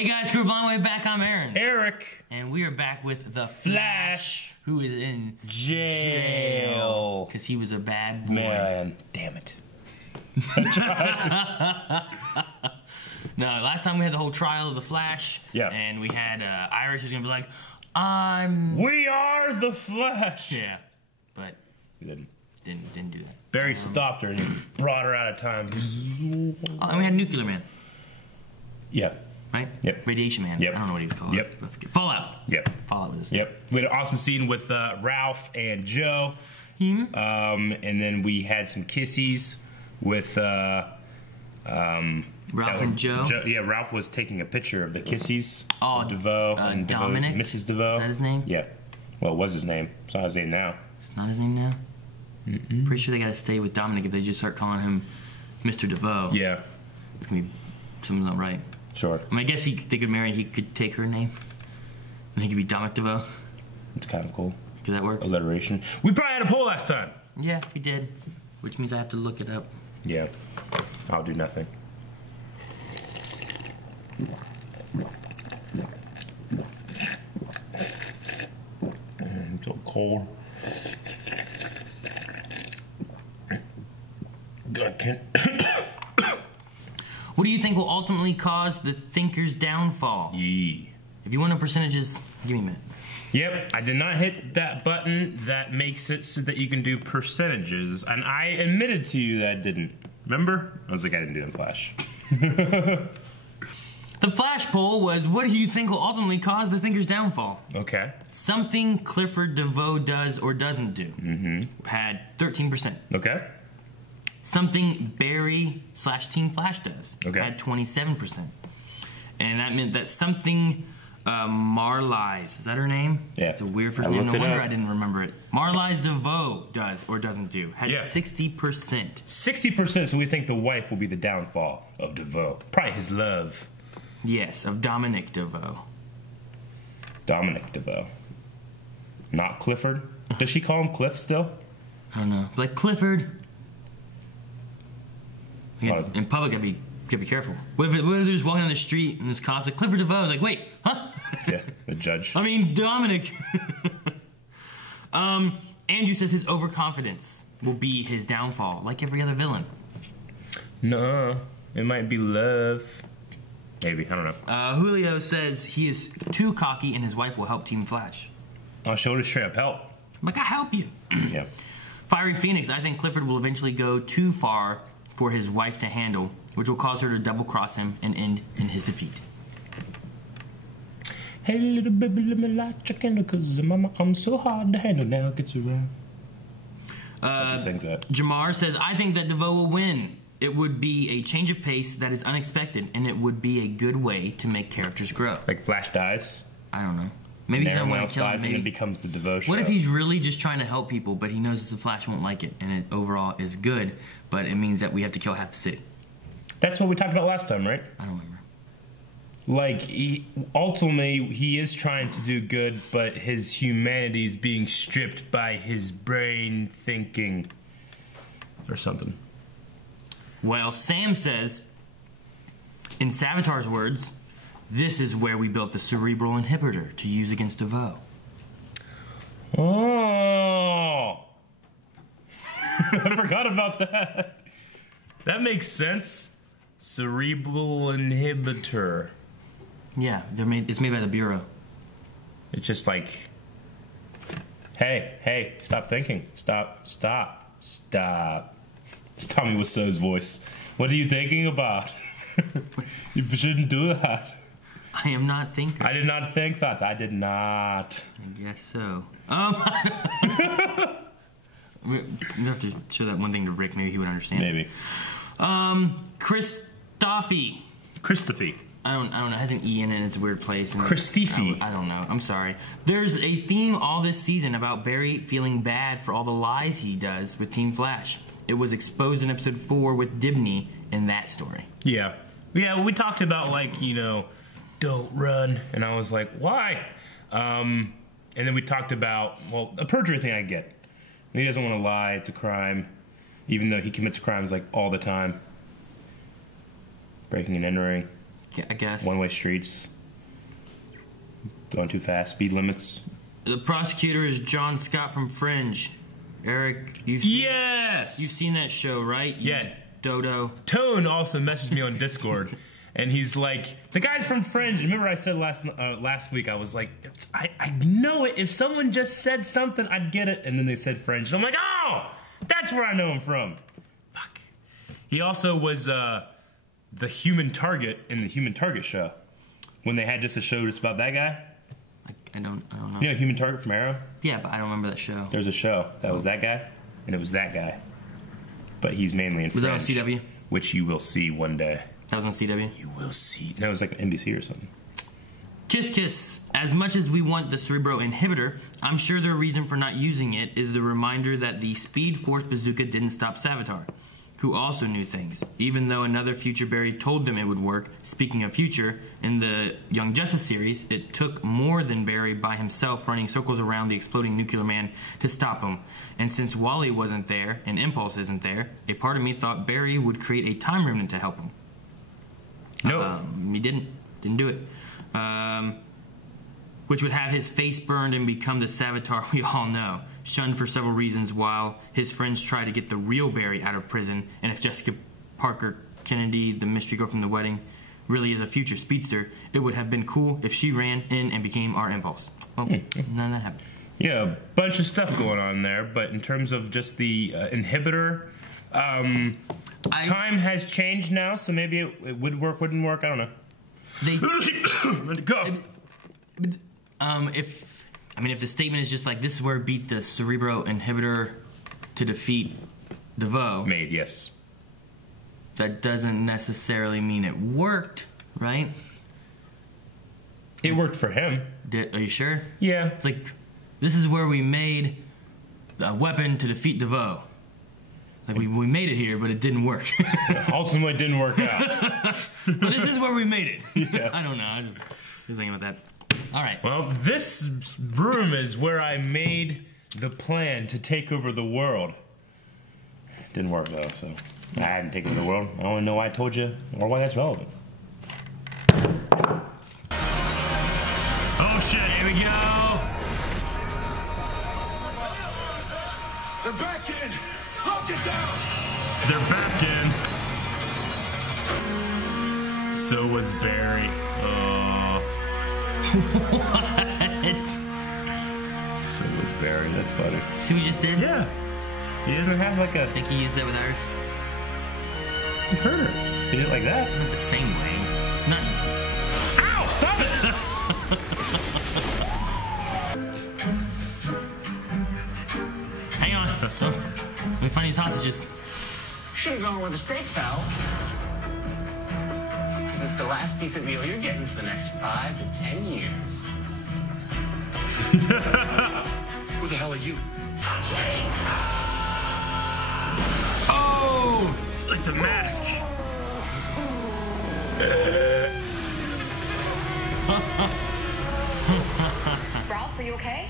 Hey guys, Crew Blind Way back. I'm Aaron. Eric. And we are back with the Flash, who is in jail. Because he was a bad boy. Man, damn it. No, last time we had the whole trial of the Flash. Yeah. And we had Iris who's going to be like, We are the Flash. Yeah. But He didn't. Didn't do that. Barry stopped her and he brought her out of time. And we had Nuclear Man. Yeah. Right? Yep. Radiation Man. Yep. I don't know what he was called. Yep. Fallout. Yep. Fallout was. Yep. We had an awesome scene with Ralph and Joe. And then we had some kissies with Ralph and Joe? Yeah, Ralph was taking a picture of the kissies. Oh, DeVoe and Dominic? Mrs. DeVoe. Is that his name? Yeah. Well, it was his name. It's not his name now. It's not his name now? Pretty sure they gotta stay with Dominic if they just start calling him Mr. DeVoe. Yeah. It's gonna be something's not right. Sure. I mean, I guess they could marry and he could take her name. And he could be Dominic DeVoe. It's kind of cool. Could that work? Alliteration. We probably had a poll last time. Yeah, we did. Which means I have to look it up. Yeah. I'll do nothing. It's so cold. I can't. What do you think will ultimately cause the thinker's downfall? Yee. If you want the percentages, give me a minute. Yep, I did not hit that button that makes it so that you can do percentages, and I admitted to you that I didn't. Remember? I was like, I didn't do it in Flash. The Flash poll was, what do you think will ultimately cause the thinker's downfall? Okay. Something Clifford DeVoe does or doesn't do. Had 13%. Okay. Something Barry/Team Flash does. Okay. Had 27%. And that meant that something Marlies, is that her name? Yeah. It's a weird first I name. No looked it wonder up. I didn't remember it. Marlies DeVoe does or doesn't do. Had 60%. 60%, so we think the wife will be the downfall of DeVoe. Probably his love. Yes, of Dominic DeVoe. Dominic DeVoe. Not Clifford? Does she call him Cliff still? I don't know. Like Clifford. In public, gotta be careful. What if they're just walking down the street and this cop's like, Clifford DeVoe? Like, wait, huh? Yeah, the judge. I mean, Dominic. Andrew says his overconfidence will be his downfall, like every other villain. No, it might be love. Maybe, I don't know. Julio says he is too cocky and his wife will help Team Flash. I'll show her straight up help. I'm like, I help you. Yeah. Fiery Phoenix, I think Clifford will eventually go too far for his wife to handle, which will cause her to double-cross him and end in his defeat. Hey, little baby, let me light your candle, cause I'm so hard to handle now. Gets around. He sings that. Jamar says, I think that DeVoe will win. It would be a change of pace that is unexpected, and it would be a good way to make characters grow. Like Flash dies. I don't know. Maybe he doesn't want to kill him. Maybe it becomes the DeVoe show. What if he's really just trying to help people, but he knows that the Flash won't like it, and it overall is good, but it means that we have to kill half the city? That's what we talked about last time, right? I don't remember. Like, ultimately, he is trying to do good, but his humanity is being stripped by his brain thinking. Or something. Well, Sam says, in Savitar's words, this is where we built the cerebral inhibitor to use against DeVoe. Oh! I forgot about that. That makes sense. Cerebral inhibitor. Yeah, it's made by the Bureau. It's just like, hey, stop thinking. Stop. It's Tommy Wiseau's voice. What are you thinking about? You shouldn't do that. I am not thinking. I did not think that. I did not. I guess so. We have to show that one thing to Rick. Maybe he would understand. Maybe. Christophe. I don't know. It has an E in it. And it's a weird place. Christophe. I don't know. I'm sorry. There's a theme all this season about Barry feeling bad for all the lies he does with Team Flash. It was exposed in episode 4 with Dibney in that story. Yeah. Yeah, we talked about, like, you know, don't run. And I was like, why? And then we talked about, well, a perjury thing I get. He doesn't want to lie. It's a crime. Even though he commits crimes, like, all the time. Breaking and entering. I guess. One-way streets. Going too fast. Speed limits. The prosecutor is John Scott from Fringe. Eric, you've seen that show, right? Yeah. Dodo. Tone also messaged me on Discord, and he's like, "The guy's from Fringe." Remember, I said last week, I was like, I know it. If someone just said something, I'd get it. And then they said Fringe, and I'm like, oh, that's where I know him from. Fuck. He also was the Human Target in the Human Target show when they had just a show just about that guy. I don't know. You know Human Target from Arrow? Yeah, but I don't remember that show. There was a show that was that guy, and it was that guy. But he's mainly in Fringe. Was that on CW? Which you will see one day. That was on CW? You will see. No, it was like NBC or something. Kiss Kiss. As much as we want the Cerebro inhibitor, I'm sure their reason for not using it is the reminder that the Speed Force bazooka didn't stop Savitar, who also knew things. Even though another Future Barry told them it would work, speaking of Future, in the Young Justice series, it took more than Barry by himself running circles around the exploding nuclear man to stop him. And since Wally wasn't there, and Impulse isn't there, a part of me thought Barry would create a time remnant to help him. No. He didn't. Didn't do it. Which would have his face burned and become the Savitar we all know. Shunned for several reasons while his friends try to get the real Barry out of prison. And if Jessica Parker Kennedy, the mystery girl from the wedding, really is a future speedster, it would have been cool if she ran in and became our Impulse. Well, none of that happened. Yeah, a bunch of stuff going on there, but in terms of just the inhibitor, time has changed now, so maybe it would work, wouldn't work, I don't know. Let it go. If the statement is just like, this is where it beat the Cerebro inhibitor to defeat DeVoe. Made, yes. That doesn't necessarily mean it worked, right? It worked for him. Are you sure? Yeah. It's like, this is where we made a weapon to defeat DeVoe. Like, we made it here, but it didn't work. Ultimately, it didn't work out. But this is where we made it. Yeah. I don't know. I just thinking about that. All right. Well, this room is where I made the plan to take over the world. Didn't work, though, so I hadn't taken over the world. I don't know why I told you or why that's relevant. Oh, shit. Here we go. They're back in! Lock it down! They're back in. So was Barry. What? So was Barry. That's funny. See what we just did? Yeah. He doesn't have like a... I think he used that with ours. You heard her. He did it like that. Not the same way. Not... Ow! Stop it! Hang on. Let me find these hostages. Should have gone with a steak, pal. Because it's the last decent meal you're getting for the next 5 to 10 years. Who the hell are you? Oh! Like the mask. Ralph, are you okay?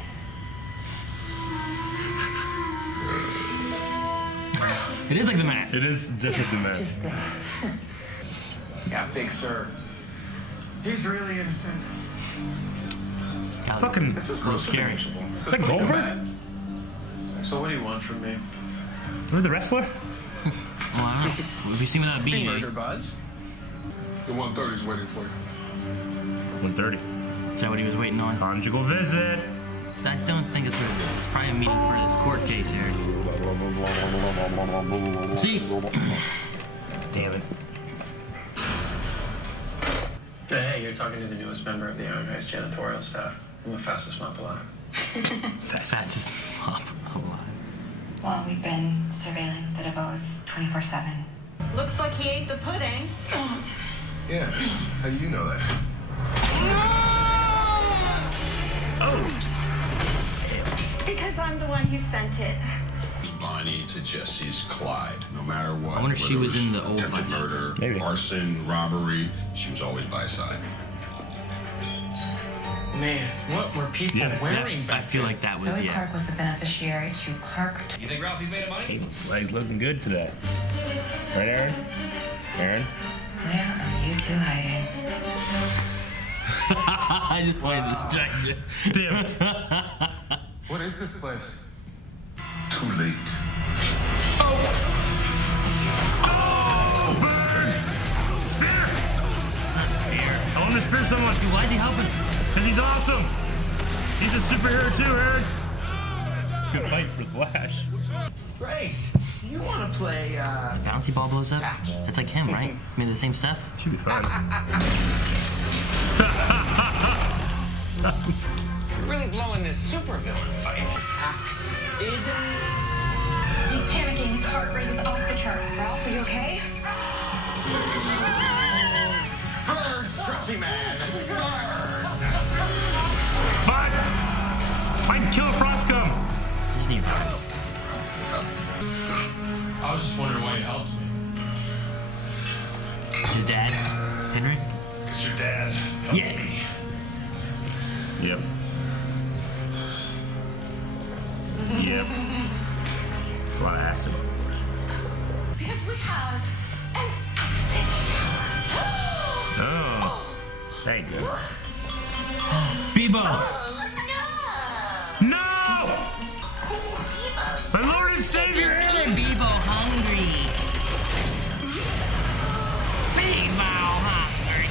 It is like the mask. It is just like the mask. Yeah, big sir. He's really innocent. God, Fucking... This is a little scary. Is that Goldberg? So what do you want from me? Remember the wrestler? Well, I don't know. Have you seen without being Murder buds. The 130's waiting for you. 130. Is that what he was waiting on? Conjugal visit. I don't think it's what it is. It's probably a meeting for this court case here. See? Damn it. Hey, you're talking to the newest member of the Iron Guy's janitorial staff. I'm the fastest mop alive. Fastest mop alive. Well, we've been surveilling the DeVoes 24/7. Looks like he ate the pudding. Yeah, how do you know that? Oh! Because I'm the one who sent it. Bonnie to Jesse's Clyde. No matter what. I wonder if she whether was it in the old attempted Vice. murder, Maybe. arson, robbery. She was always by his side. Man, what were people Yeah, wearing I back feel then? like that was, Zoe yeah. Clark was the beneficiary to Clark. You think Ralphie's made of money? He's looking good today. Right, Aaron? Aaron? Where are you two hiding? I just wanted to distract you. Damn it. What is this place? Too late. I want to spear someone. Dude, why is he helping? Because he's awesome. He's a superhero too, Eric. It's a good fight for the Flash. Great. You want to play, Bouncy ball blows up? That's like him, right? Made the same stuff? Should be fine. You're really blowing this supervillain fight. He's panicking. His heart rate is off the charts. Ralph, are you okay? Bird, stretchy man. But I can kill a Frostcom. Just need I was just wondering why you helped me. his dad, Henry. Because your dad helped Yeah. me. Yep. Yep. A lot of acid. Because we have an exit. Oh. Thank you. Bebo! No! My Lord and Savior, Aaron! Bebo hungry. Bebo hungry.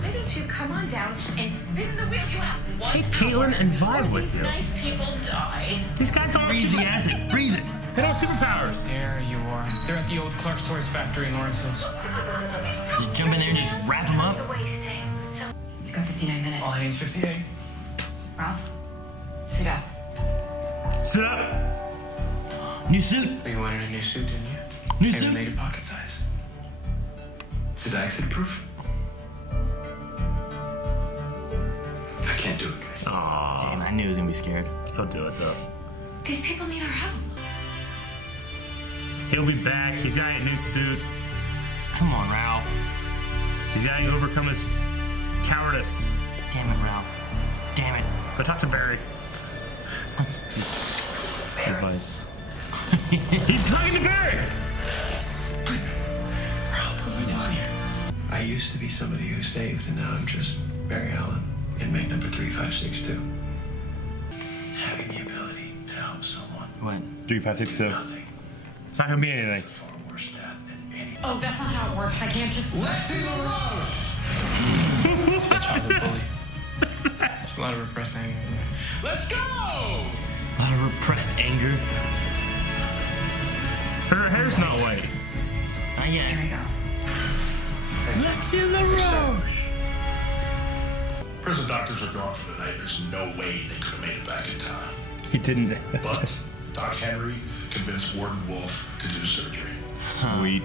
Why don't you come on down and spin the wheel? You have 1 Hey, hour. Caitlin, and vibe before with these you. nice people die. These guys don't have Freeze the acid. Freeze it. They don't have superpowers. There you are. They're at the old Clark's Toys factory in Lawrence Hills. Just jump in there and just wrap him up. Wasting. So You've got 59 minutes. All hands 58. Ralph, suit up. Sit up. New suit. Oh, you wanted a new suit, didn't you? New Maybe suit. made it pocket size. Is it accident proof? I can't do it, guys. Aw. Damn, I knew he was gonna be scared. He'll do it, though. these people need our help. He'll be back. He's got a new suit. Come on, Ralph. He's got to overcome his cowardice. Damn it, Ralph. Damn it. Go talk to Barry. Advice. He's talking to Barry! Ralph, what are we doing here? I used to be somebody who saved, and now I'm just Barry Allen, inmate number 3562. Having the ability to help someone. What? 3562. Nothing. It's not gonna be anything. Far worse death than any. Oh, that's not how it works. I can't just. Lexi LaRoche! It's my childhood bully. What's that? There's a lot of repressed anger. Let's go! A lot of repressed anger. Her hair's not white. Not yet. Here we go. Lexi LaRoche! Prison doctors are gone for the night. There's no way they could have made it back in time. He didn't. But Doc Henry convinced Warden Wolf to do surgery. Sweet.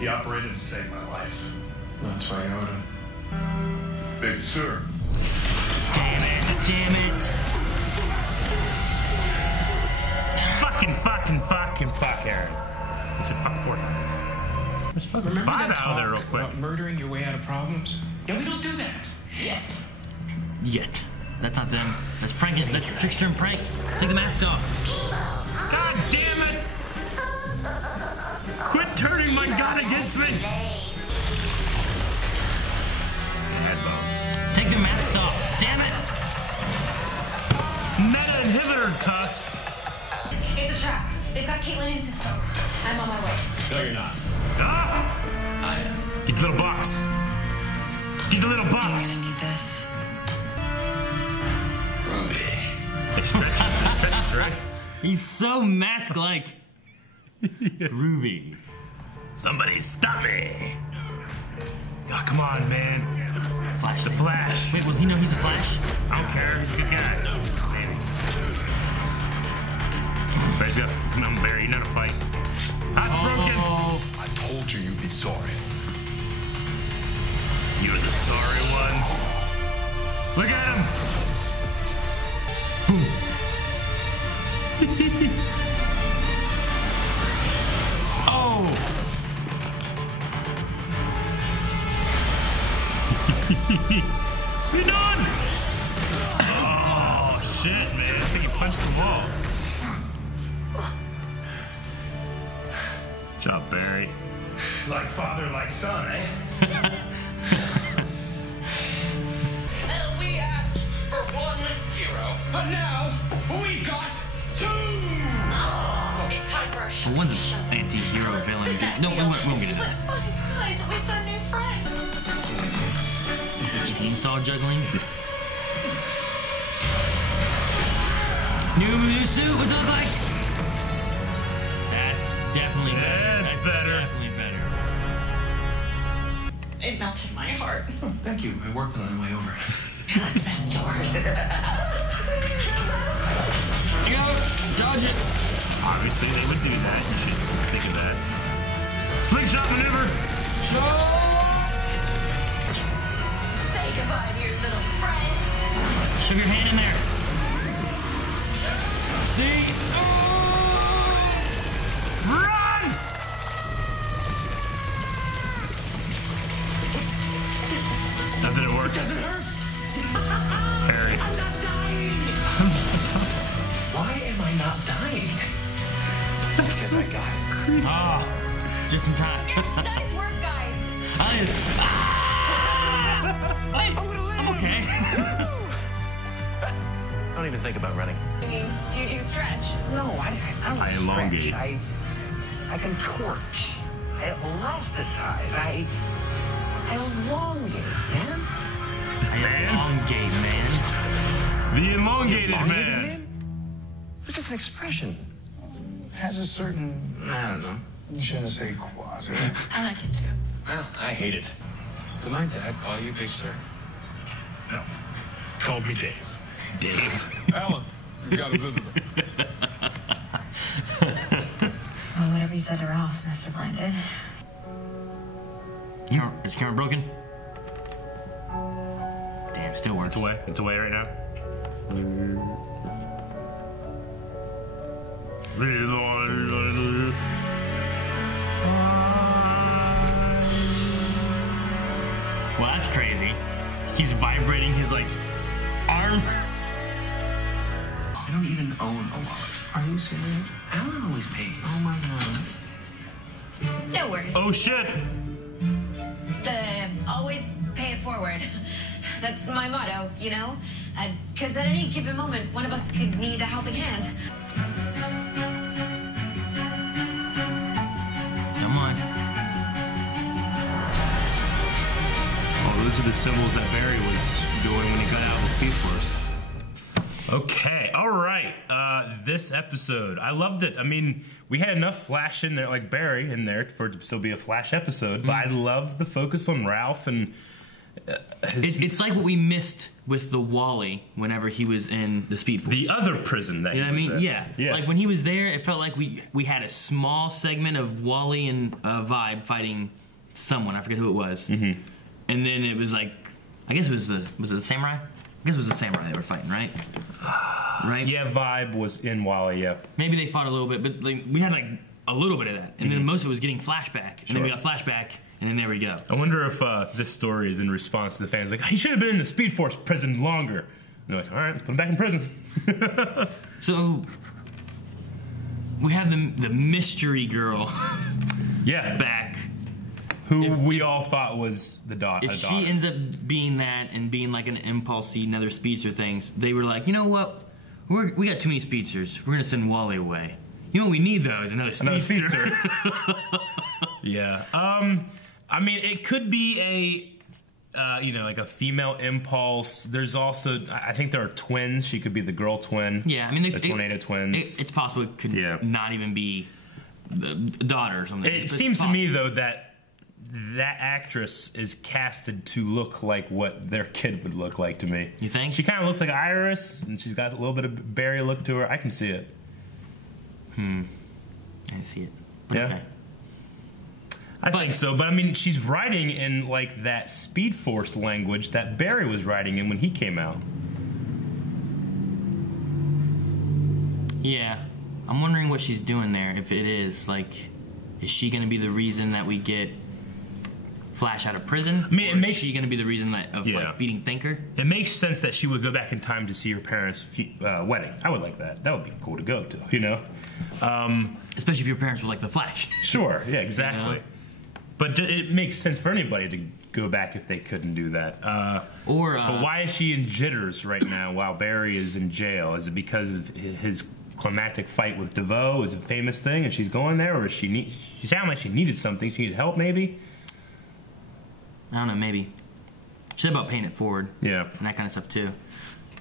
He operated and saved my life. That's why you owed him. Big sir. Damn it. Damn it. Fuck, Aaron. He said fuck 4 times. There's fucking Remember 5 that out of there real talk quick. about murdering your way out of problems? Yeah, we don't do that. Yet. That's not them. That's pranking. That's trickster and prank. Take the masks off. God damn it! Quit turning my gun against me! Headbone. Take the masks off. Damn it. Meta inhibitor cuffs. It's a trap. They've got Caitlin and Cisco. I'm on my way. No, you're not. Ah! I am. Get the little box. Get the little You're box. gonna need this. Ruby. That's right. He's so mask-like. Ruby. Somebody stop me. Oh, come on, man. Flash. The thing. Flash. Wait, will he know he's a Flash? I don't care. He's a good guy. Maybe. Barry's got come on, Barry. You know how to fight. That's broken. Oh. I told you you'd be sorry. You're the sorry ones. Look at him. Oh. You're done. Oh. punch the wall. Good job, Barry. Like father, like son, eh? We asked for one hero, but now we've got two. It's time for our show. Well, one's an anti-hero villain. No, we won't get into that. Guys, it's our new friend. Chainsaw juggling. New suit, what look like? That's definitely better. That's better. Definitely better. It melted my heart. Oh, thank you. I worked on it on the way over. That's been yours. You know, dodge it. Obviously, they would do that. You should think of that. Slingshot maneuver. Say goodbye to your little friend. Shove your hand in there. See? Run! That didn't work. Doesn't hurt. Harry. I'm not dying. Why am I not dying? Because I got it. Ah, just in time. Yes, nice work, guys. I'm okay. Don't even think about running. I mean, you do stretch. No, I don't I elongate. stretch. I contort. I elasticize. I elongate, man. Elongate, man. The elongated Elongated man. It's just an expression. It has a certain, I don't know, je ne sais quoi. I like it too. Well, I hate it. Did my dad call you Big Sir? No. Called me Dave. Alan, you got a visitor. Well, whatever you said to Ralph must have landed. Is camera broken? Damn, still works. It's away. It's away right now. Well, that's crazy. Keeps vibrating his like arm. I don't even own a wallet. Are you serious? Alan always pays. Oh my god. No worries. Oh shit! Always pay it forward. That's my motto, you know? Because at any given moment, one of us could need a helping hand. Come on. Oh, those are the symbols that Barry was doing when he got out of the Speed Force. Okay, all right. This episode, I loved it. I mean, we had enough Flash in there, like Barry in there, for it to still be a Flash episode. But I love the focus on Ralph and It's like what we missed with the Wally whenever he was in the Speed Force. the other prison that You know what I he mean? was Yeah. at. Like when he was there, it felt like we had a small segment of Wally and Vibe fighting someone. I forget who it was. Mm-hmm. And then it was like, I guess it was the samurai? I guess it was the samurai they were fighting, right? Right? Yeah, Vibe was in Wally, yeah. Maybe they fought a little bit, but like, we had like a little bit of that. And then most of it was getting flashback. And then we got flashback, and then there we go. I wonder if this story is in response to the fans. Like, he should have been in the Speed Force prison longer. And they're like, all right, put him back in prison. So, we have the mystery girl Yeah. back. Who we all thought was the daughter. If she ends up being that and being like an impulsy, another speedster things, they were like, you know what? We got too many speedsters. We're going to send Wally away. You know what we need, though, is another speedster. Yeah. I mean, it could be a, like a female impulse. There's also, I think there are twins. She could be the girl twin. Yeah, I mean, the Tornado twins. It's possible it could not even be the daughter or something. It seems to me, though, that actress is casted to look like what their kid would look like to me. You think? She kind of looks like Iris, and she's got a little bit of Barry look to her. I can see it. I see it. But Yeah. okay. I think so, but I mean, she's writing in like that Speed Force language that Barry was writing in when he came out. Yeah. I'm wondering what she's doing there, if it is. Like, is she going to be the reason that we get Flash out of prison? I mean, it or makes- is she going to be the reason of like beating Thinker? It makes sense that she would go back in time to see her parents' wedding. I would like that. That would be cool to go to, you know? Especially if your parents were like the Flash. Sure, yeah, exactly. You know? But it makes sense for anybody to go back if they couldn't do that. But why is she in jitters right now while Barry is in jail? Is it because of his climactic fight with DeVoe? Is it a famous thing and she's going there? Or is she sounded like she needed something. She needed help, maybe? I don't know, maybe. She said about paying it forward. Yeah. And that kind of stuff, too.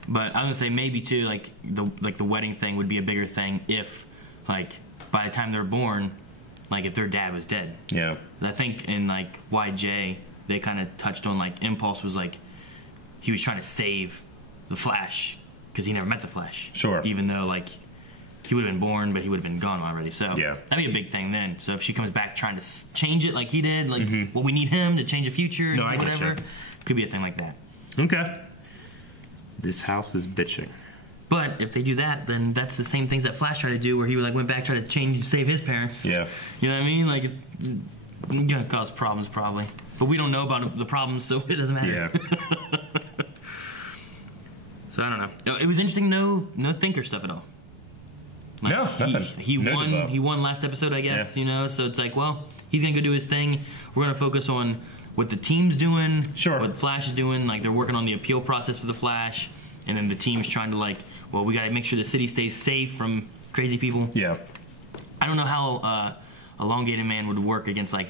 But I was going to say maybe, too, like the wedding thing would be a bigger thing if, like, by the time they're born, like, if their dad was dead. Yeah. I think in, like, YJ, they kind of touched on, like, Impulse was, like, he was trying to save the Flash because he never met the Flash. Sure. Even though, like, he would have been born, but he would have been gone already. So yeah. That'd be a big thing then. So if she comes back trying to change it like he did, like, well, we need him to change the future, no, I whatever. Gotcha. Could be a thing like that. Okay. This house is bitching. But if they do that, then that's the same things that Flash tried to do, where he like went back, tried to change to save his parents. Yeah. You know what I mean? Like, it's gonna cause problems probably, but we don't know about the problems, so it doesn't matter. Yeah. So I don't know. It was interesting. No Thinker stuff at all. Like, no, nothing. He no won. DeVoe. He won last episode, I guess. Yeah. You know, so it's like, well, he's gonna go do his thing. We're gonna focus on what the team's doing. Sure. What Flash is doing. Like, they're working on the appeal process for the Flash, and then the team's trying to like, well, we gotta make sure the city stays safe from crazy people. Yeah. I don't know how Elongated Man would work against like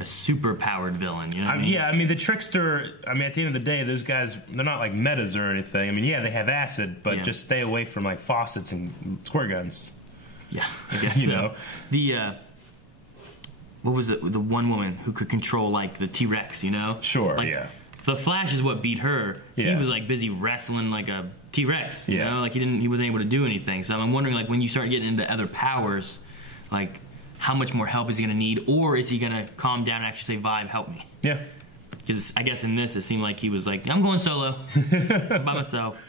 a super powered villain. You know what I mean? Yeah, I mean the Trickster. I mean, at the end of the day, those guys, they're not like metas or anything. I mean, yeah, they have acid, but just stay away from like faucets and squirt guns. Yeah, I guess you so. know. The what was the one woman who could control like the T-Rex? You know? Sure. Like, yeah. The Flash is what beat her. Yeah. He was like busy wrestling like a T-Rex. You Yeah. know, like he wasn't able to do anything. So I'm wondering, like, when you start getting into other powers, like, how much more help is he gonna need, or is he gonna calm down and actually say, "Vibe, help me"? Yeah. Because I guess in this, it seemed like he was like, "I'm going solo by myself."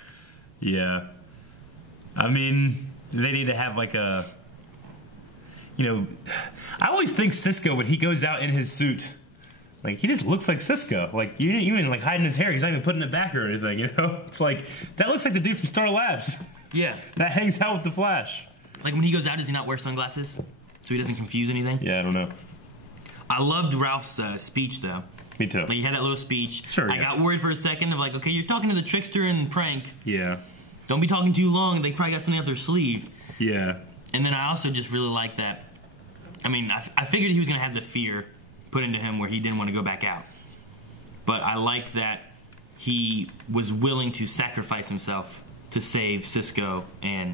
Yeah. I mean, they need to have like a, you know, I always think Cisco when he goes out in his suit, like he just looks like Cisco. Like you didn't even like hiding his hair. He's not even putting it back or anything. You know, it's like that looks like the dude from Star Labs. Yeah. That hangs out with the Flash. Like when he goes out, does he not wear sunglasses so he doesn't confuse anything? Yeah, I don't know. I loved Ralph's speech though. Me too. Like he had that little speech. Sure. I got worried for a second of like, okay, you're talking to the Trickster and Prank. Yeah. Don't be talking too long. They probably got something up their sleeve. Yeah. And then I also just really like that. I mean, I figured he was going to have the fear put into him where he didn't want to go back out. But I like that he was willing to sacrifice himself to save Cisco and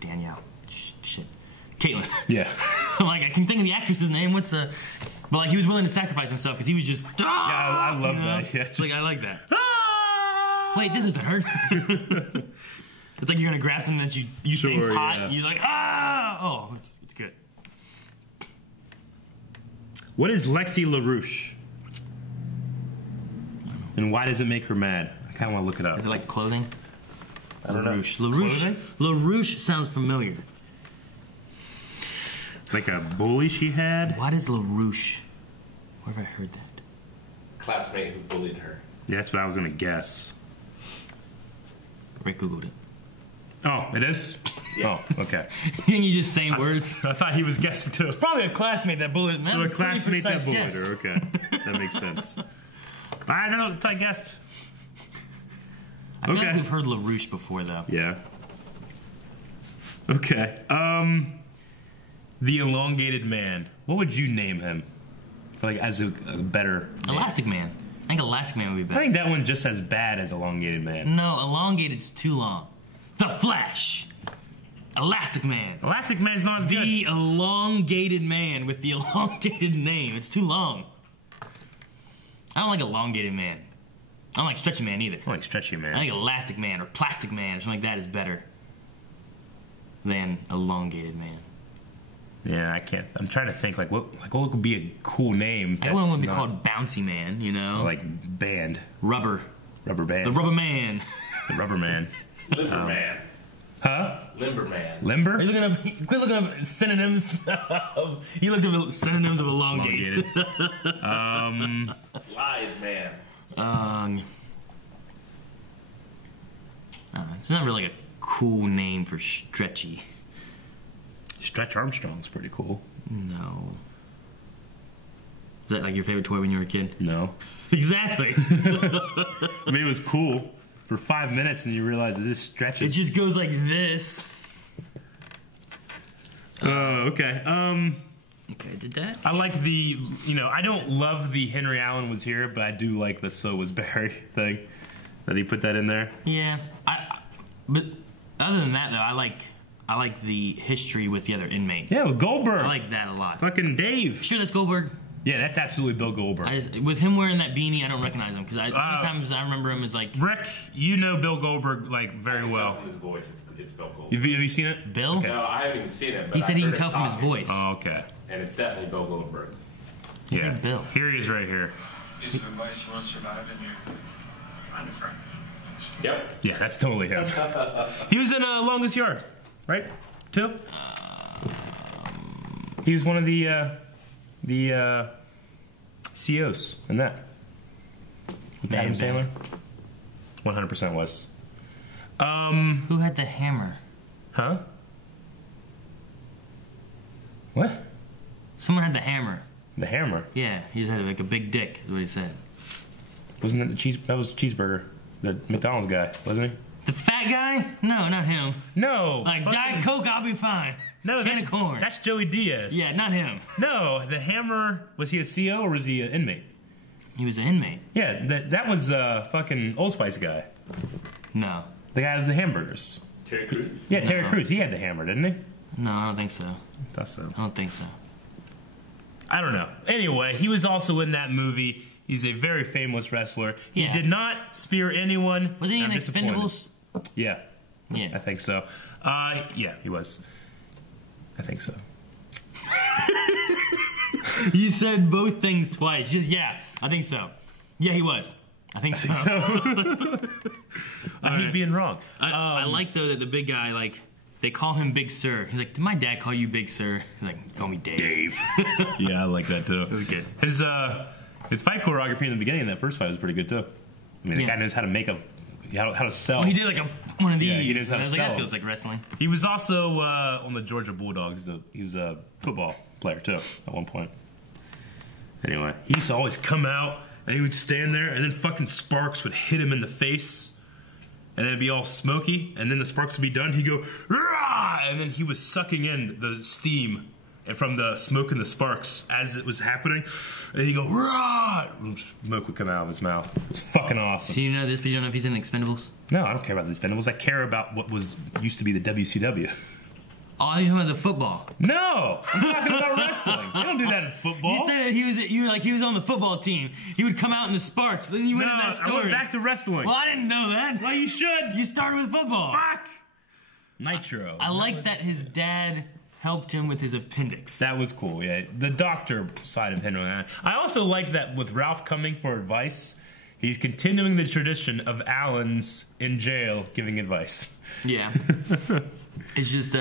Danielle. Shit. Caitlin. Yeah. I'm like, I can think of the actress's name. What's the... But like, he was willing to sacrifice himself because he was just... Yeah, I love that. Yeah, just, like, I like that. Wait, this isn't hurt. It's like you're going to grab something that you think's hot. Yeah. And you're like, ah! Oh, it's good. What is Lexi LaRouche? And why does it make her mad? I kind of want to look it up. Is it like clothing? I don't know. LaRouche. LaRouche sounds familiar. Like a bully she had? Why does LaRouche? Where have I heard that? Classmate who bullied her. Yeah, that's what I was going to guess. Rick Googled it. Oh, it is? Yeah. Oh, okay. Can you just say words? I thought he was guessing too. Probably a classmate that bullied him. So a classmate that bullied her. Okay. That makes sense. I don't know. I guessed. I feel like we've heard LaRouche before, though. Yeah. Okay. The Elongated Man. What would you name him? For like as a better name? Elastic Man. I think Elastic Man would be better. I think that one just as bad as Elongated Man. No, Elongated's too long. The Flash. Elastic Man. Elastic Man's not as good. The Elongated Man with the elongated name. It's too long. I don't like Elongated Man. I don't like Stretchy Man either. I don't like Stretchy Man. I think Elastic Man or Plastic Man or something like that is better than Elongated Man. Yeah, I can't. I'm trying to think what would be a cool name. I wouldn't want to be called Bouncy Man, you know? Like Band. Rubber Band. The Rubber Man. The Rubber Man. Liver Man. Huh? Limberman. Limber? Are you looking up? Quit looking up synonyms. You looked up synonyms of elongated. Live man. It's not really a cool name for Stretchy. Stretch Armstrong's pretty cool. No. Is that like your favorite toy when you were a kid? No. Exactly. I mean, it was cool for 5 minutes, and you realize that this stretches. It just goes like this. Okay. Okay, did that? I like the, I don't love the Henry Allen was here, but I do like the So Was Barry thing. That he put that in there. Yeah. But other than that, though, I like the history with the other inmate. Yeah, with Goldberg. I like that a lot. Fucking Dave. Sure, that's Goldberg. Yeah, that's absolutely Bill Goldberg. With him wearing that beanie, I don't recognize him because many times I remember him as like Rick. You know Bill Goldberg like very well. From his voice, it's Bill Goldberg. Have you seen it? Bill. Okay. No, I haven't even seen it. But He said I he can heard tell it from his talking, voice. Oh, okay. and it's definitely Bill Goldberg. Yeah. think Bill. Here he is, right here. Piece of advice you want to survive in here. Find a friend. Yep. Yeah, that's totally him. He was in Longest Yard, right? Too. He was one of the COs in that. With Adam Sandler. 100% was. Who had the hammer? Huh? What? Someone had the hammer. The hammer? Yeah, he just had like a big dick. Is what he said. Wasn't that the cheese? That was Cheeseburger, the McDonald's guy, wasn't he? The fat guy? No, not him. No. Like Diet Coke, I'll be fine. No, Can of corn. That's Joey Diaz. Yeah, not him. No, the hammer, was he a CO or was he an inmate? He was an inmate. Yeah, that was fucking Old Spice guy. No. The guy with the hamburgers. Terry Crews. Yeah, Terry No. Crews. He had the hammer, didn't he? No, I don't think so. Thought so. I don't think so. I don't know. Anyway, he was also in that movie. He's a very famous wrestler. He Yeah. did not spear anyone. Was he in I'm disappointed. Expendables? Yeah. Yeah. I think so. Yeah, he was. I think so. You said both things twice. Yeah, I think so. Yeah, he was. I think so. I hate being wrong. I like though that the big guy, like, they call him Big Sir. He's like, did my dad call you Big Sir? He's like, call me Dave. Yeah, I like that too. It was good. His fight choreography in the beginning of that first fight was pretty good too. I mean, the guy knows how to make how to sell. Well, he did like one of these. Yeah, he knows how I to was like, sell. that feels like wrestling. He was also on the Georgia Bulldogs. He was a football player too at one point. Anyway, he used to always come out and he would stand there, and then fucking sparks would hit him in the face, and then it'd be all smoky, and then the sparks would be done. He'd go, "Rah!" And then he was sucking in the steam from the smoke and the sparks as it was happening, and he'd go, "Rah!" And smoke would come out of his mouth. It was fucking awesome. So you know this, but you don't know if he's in the Expendables? No, I don't care about the Expendables. I care about what used to be the WCW. Oh, you're talking about the football. No, I'm talking about wrestling. They don't do that in football. You said that he was on the football team. He would come out in the sparks. Then you went in that story. I went back to wrestling. Well, I didn't know that. Well, you should. You started with football. Fuck. Nitro. I like that his dad helped him with his appendix. That was cool. Yeah, the doctor side of him. I also like that with Ralph coming for advice. He's continuing the tradition of Allen's in jail giving advice. Yeah. It's just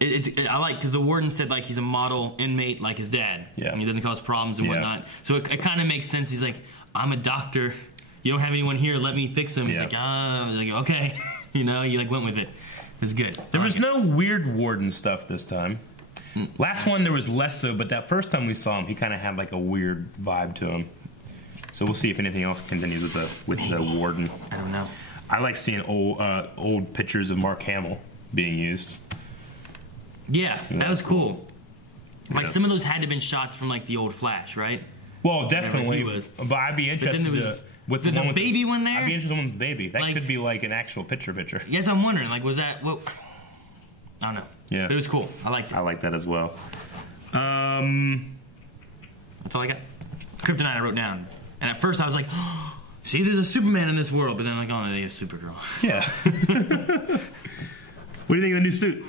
I like because the warden said like he's a model inmate like his dad. Yeah. And he doesn't cause problems and Yeah. whatnot. So it kind of makes sense. He's like, I'm a doctor. You don't have anyone here. Let me fix him. He's Yeah. like, okay. You know, he like went with it. It was good. There was no weird warden stuff this time. Last one there was less so, but that first time we saw him, he kind of had like a weird vibe to him. So we'll see if anything else continues with the warden. I don't know. I like seeing old pictures of Mark Hamill being used. Yeah, that was cool. Like Yeah. some of those had to have been shots from like the old Flash, right? Well, definitely. Whatever he was. But I'd be interested there was with the one with baby one there. I'd be interested in the one with the baby. That Like- could be like an actual picture. Yeah, so I'm wondering, like, was that what? I don't know. Yeah. But it was cool. I liked it. I like that as well. That's all I got. Kryptonite I wrote down, and at first I was like, oh, "See, there's a Superman in this world," but then like, "Oh, they have Supergirl." Yeah. What do you think of the new suit?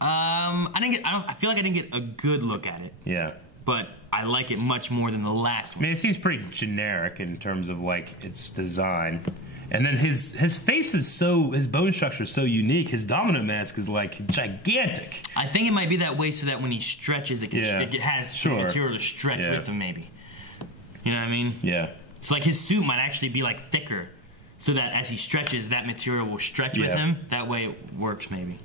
I feel like I didn't get a good look at it, Yeah. but I like it much more than the last I one. mean, it seems pretty generic in terms of like its design. And then his face is his bone structure is so unique. His domino mask is like gigantic. I think it might be that way so that when he stretches, it has some material to stretch with him, maybe. You know what I mean? Yeah. So like his suit might actually be like thicker, so that as he stretches, that material will stretch with him. That way it works, maybe.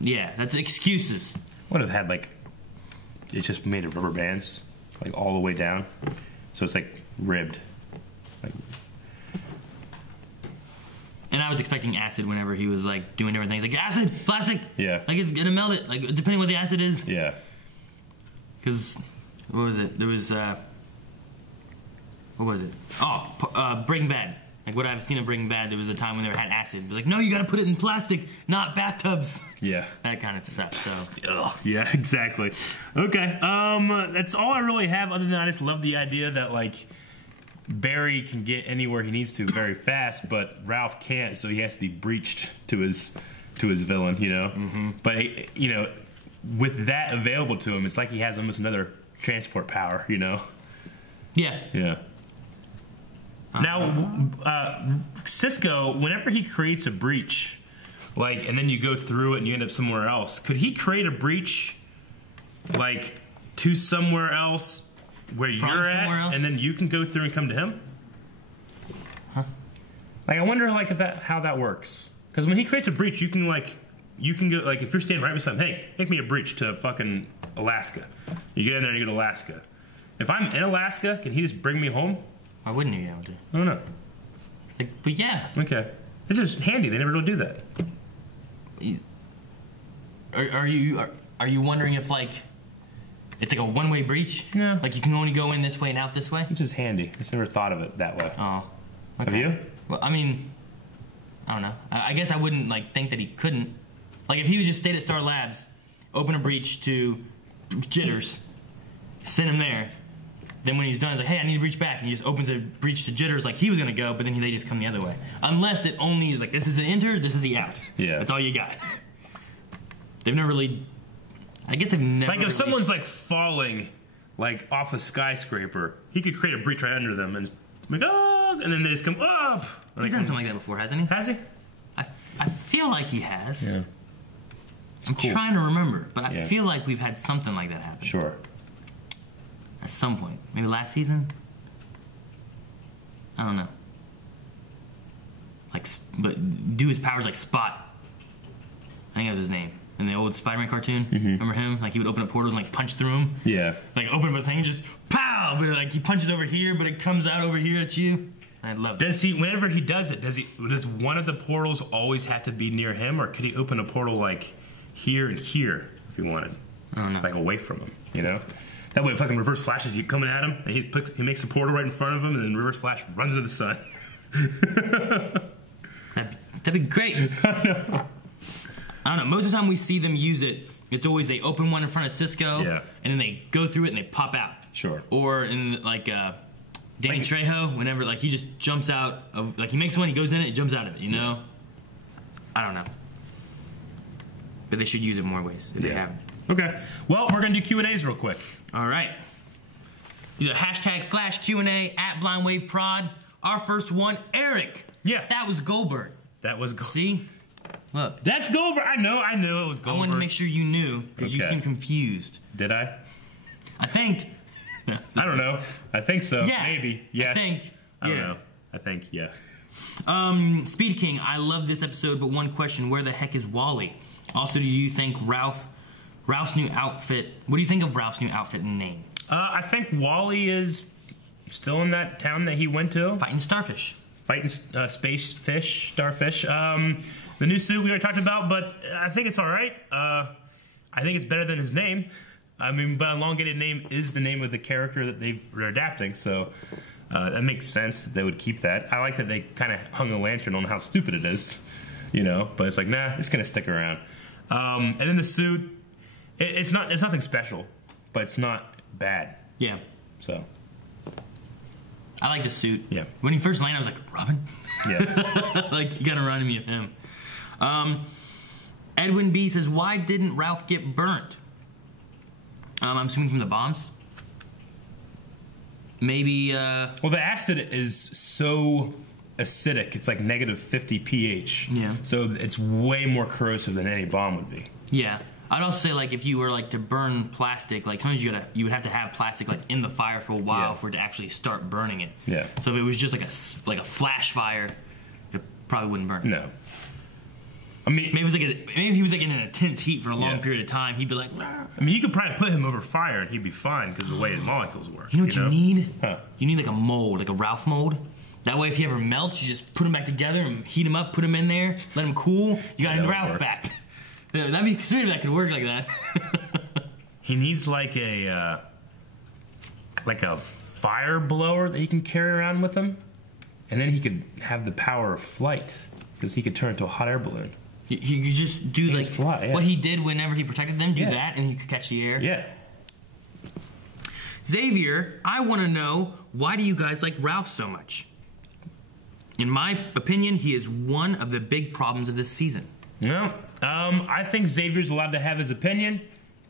Yeah, that's excuses. Would have had like, it's just made of rubber bands, like all the way down, so it's like ribbed. Like, and I was expecting acid whenever he was like doing different things, like acid, plastic. Yeah. Like it's gonna melt it, like depending what the acid is. Yeah. Because what was it? There was what was it? Oh, Breaking Bad. Like what I've seen of Breaking Bad, there was a time when they had acid. It was like, no, you got to put it in plastic, not bathtubs. Yeah. That kind of stuff. So. Ugh, yeah, exactly. Okay. That's all I really have. Other than I just love the idea that like Barry can get anywhere he needs to very fast, but Ralph can't, so he has to be breached to his villain. You know. Mm-hmm. But you know, with that available to him, it's like he has almost another transport power. You know. Yeah. Yeah. Now, Cisco, whenever he creates a breach, like, and then you go through it and you end up somewhere else, could he create a breach, like, to somewhere else where you're at, and then you can go through and come to him? Huh? Like, I wonder, like, how that works. Because when he creates a breach, you can go, like, if you're standing right beside him, hey, make me a breach to fucking Alaska. You get in there and you go to Alaska. If I'm in Alaska, can he just bring me home? Why wouldn't you be able to? I don't know. Like, but yeah. Okay. It's just handy. They never really do that. Are you wondering if like it's like a one-way breach? Yeah. Like you can only go in this way and out this way? It's just handy. I just never thought of it that way. Oh. Okay. Have you? Well, I mean, I don't know. I guess I wouldn't like think that he couldn't. Like if he just stayed at Star Labs, open a breach to Jitters, send him there. Then when he's done, he's like, hey, I need to breach back. And he just opens a breach to Jitters like he was going to go, but then they just come the other way. Unless it only is like, this is the enter, this is the out. Yeah. That's all you got. They've never really... I guess they've never Like if someone's like falling like off a skyscraper, he could create a breach right under them and like, oh, and then they just come up. He's done something like that before, hasn't he? Has he? I feel like he has. Yeah. I'm trying to remember, but I Yeah. feel like we've had something like that happen. Sure. At some point. Maybe last season? I don't know. Like, but do his powers like Spot. I think that was his name. In the old Spider-Man cartoon. Remember him? Like, he would open up portals and like punch through them. Yeah. Like, open up a thing and just pow! But like, he punches over here, but it comes out over here at you. I love that. Whenever he does it, does one of the portals always have to be near him, or could he open a portal like here and here if he wanted? I don't know. Like away from him, you know? That way, fucking Reverse Flash is coming at him, and he makes a portal right in front of him, and then Reverse Flash runs into the sun. That'd be great. I don't know. Most of the time we see them use it, it's always they open one in front of Cisco, and then they go through it and they pop out. Sure. Or in like Danny Trejo, whenever like he just jumps out of like he makes one, he goes in it, jumps out of it. You know. I don't know. But they should use it more ways if they haven't. Okay. Well, we're gonna do Q&As real quick. All right. Do the hashtag Flash Q&A at BlindWaveProd. Our first one, Eric. Yeah. That was Goldberg. That was Goldberg. See? Look. That's Goldberg. I know it was Goldberg. I wanted to make sure you knew because you seemed confused. Did I? I think. I don't know. I think so. Yeah. Maybe. Yes. I think. I don't know. I think, yeah. Speed King, I love this episode, but one question, where the heck is Wally? Also, do you think Ralph's new outfit, what do you think of Ralph's new outfit and name? I think Wally is still in that town that he went to. Fighting starfish. Fighting space fish, starfish. The new suit we already talked about, but I think it's all right. I think it's better than his name. I mean, but Elongated name is the name of the character that they're adapting, so that makes sense that they would keep that. I like that they kind of hung a lantern on how stupid it is, you know, but it's like, nah, it's going to stick around. And then the suit, it's nothing special, but it's not bad. Yeah. So. I like the suit. Yeah. When he first landed, I was like, Robin? Yeah. Like, you kind of reminded me of him. Edwin B says, why didn't Ralph get burnt? I'm assuming from the bombs. Maybe, Well, the acid is so acidic. It's like negative 50 pH. Yeah. So it's way more corrosive than any bomb would be. Yeah. I'd also say, like, if you were, like, to burn plastic, like, sometimes you would have to have plastic, like, in the fire for a while for it to actually start burning it. Yeah. So if it was just like a flash fire, it probably wouldn't burn. No. I mean, maybe he was like in an intense heat for a long period of time. He'd be like, nah. I mean, you could probably put him over fire and he'd be fine because of the way his molecules work. You know what you need? Huh. You need like a mold, like a Ralph mold. That way, if he ever melts, you just put him back together and heat him up, put him in there, let him cool. You got a Ralph back. That'd be sweet if that could work like that. He needs like a fire blower that he can carry around with him, and then he could have the power of flight because he could turn into a hot air balloon. He could just do like fly, what he did whenever he protected them. Do that, and he could catch the air. Yeah. Xavier, I want to know, why do you guys like Ralph so much? In my opinion, he is one of the big problems of this season. No, I think Xavier's allowed to have his opinion,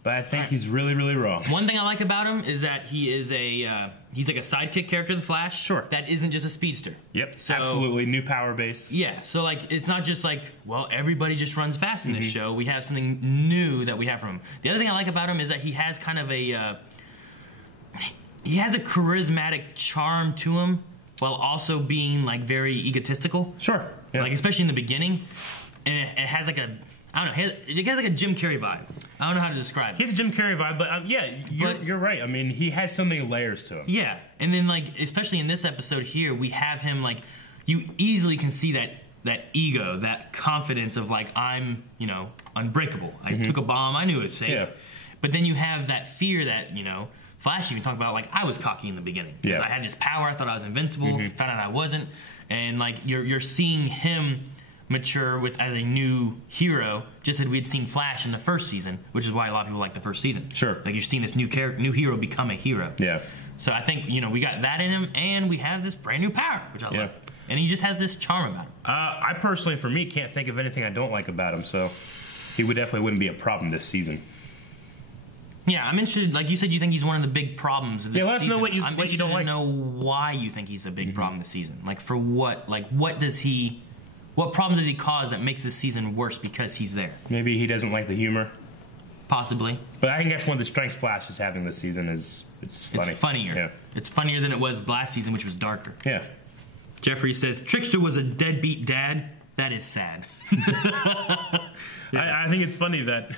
but I think he's really, really wrong. One thing I like about him is that he is he's like a sidekick character of the Flash. Sure. That isn't just a speedster. Yep, So, absolutely. New power base. Yeah, so like it's not just like, well, everybody just runs fast in this show. We have something new that we have from him. The other thing I like about him is that he has kind of a he has a charismatic charm to him while also being like very egotistical. Sure. Yeah. Like especially in the beginning, and it has like a, I don't know, it has like a Jim Carrey vibe. I don't know how to describe it. He has a Jim Carrey vibe, but yeah, you're right. I mean, he has so many layers to him. Yeah, and then like especially in this episode here, we have him like, you easily can see that ego, that confidence of like, I'm, you know, unbreakable. I took a bomb, I knew it was safe. Yeah. But then you have that fear that, you know, Flash even talked about, like, I was cocky in the beginning. Because I had this power, I thought I was invincible, found out I wasn't. And like you're seeing him mature as a new hero, just as we had seen Flash in the first season, which is why a lot of people like the first season. Sure. Like you're seeing this new hero become a hero. Yeah. So I think, you know, we got that in him, and we have this brand new power, which I love. And he just has this charm about him. I personally, for me, can't think of anything I don't like about him, so he definitely wouldn't be a problem this season. Yeah, I'm interested. Like you said, you think he's one of the big problems of this season. Let us know what you I'm what you don't interested like. to know why you think he's a big problem this season. Like for what? Like what problems does he cause that makes this season worse because he's there? Maybe he doesn't like the humor. Possibly. But I think that's one of the strengths Flash is having this season is it's funny. It's funnier. Yeah. It's funnier than it was last season, which was darker. Yeah. Jeffrey says, Trickster was a deadbeat dad. That is sad. I think it's funny that,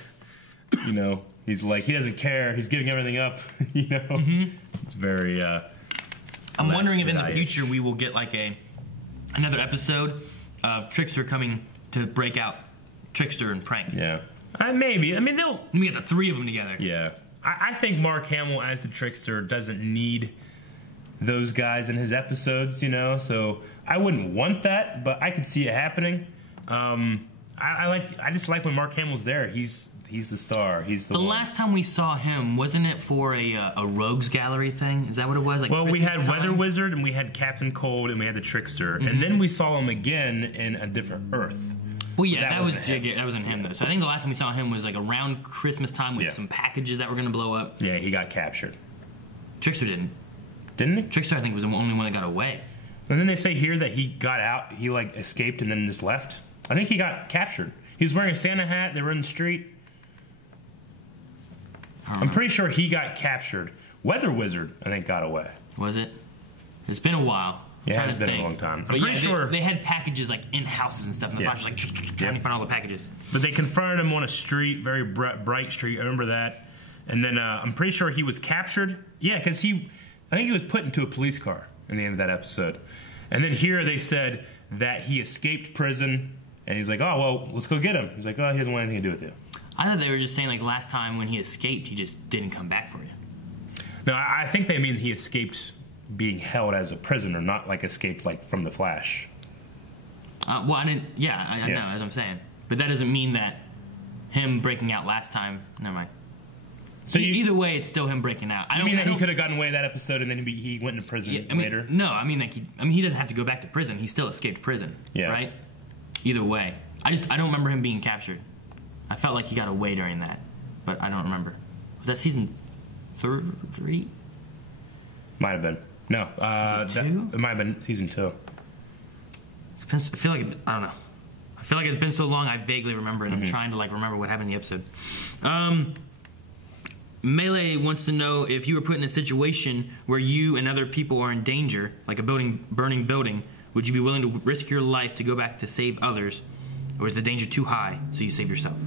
you know, he's like, he doesn't care. He's giving everything up. You know? It's very... I'm wondering if in the future we will get like another episode of Trickster coming to break out Trickster and Prank. Yeah. Maybe. I mean, we get the three of them together. Yeah. I think Mark Hamill as the Trickster doesn't need those guys in his episodes, you know? So I wouldn't want that, but I could see it happening. I just like when Mark Hamill's there. He's the star. He's the one. Last time we saw him, wasn't it for a Rogues Gallery thing? Is that what it was? Like, well, we had Christmas time? Weather Wizard, and we had Captain Cold, and we had the Trickster, and then we saw him again in a different Earth. Well, yeah, that wasn't him though. So I think the last time we saw him was like around Christmas time with some packages that were going to blow up. Yeah, he got captured. Trickster didn't. Didn't he? Trickster, I think, was the only one that got away. And then they say here that he got out, he like escaped and then just left. I think he got captured. He was wearing a Santa hat. They were in the street. I'm pretty sure he got captured. Weather Wizard, I think, got away. Was it? It's been a while. Yeah, it's been a long time. I'm pretty sure they had packages like in houses and stuff, and the Flash was like trying to find all the packages. But they confronted him on a street, very bright street. I remember that. And then I'm pretty sure he was captured. Yeah, because I think he was put into a police car in the end of that episode. And then here they said that he escaped prison, and he's like, oh, well, let's go get him. He's like, oh, he doesn't want anything to do with you. I thought they were just saying like last time when he escaped, he just didn't come back for you. No, I think they mean he escaped being held as a prisoner, not like escaped like from the Flash. Well, I didn't. Yeah, I know, as I'm saying, but that doesn't mean that him breaking out last time. Never mind. So either way, it's still him breaking out. I mean that he could have gotten away that episode and then he went into prison later. No, I mean like he doesn't have to go back to prison. He still escaped prison. Yeah. Right. Either way, I don't remember him being captured. I felt like he got away during that, but I don't remember. Was that season 3? Might have been. No, it 2? It might have been season 2. I feel like I don't know. I feel like it's been so long. I vaguely remember it. I'm trying to like remember what happened in the episode. Melee wants to know if you were put in a situation where you and other people are in danger, like a burning building. Would you be willing to risk your life to go back to save others, or is the danger too high so you save yourself?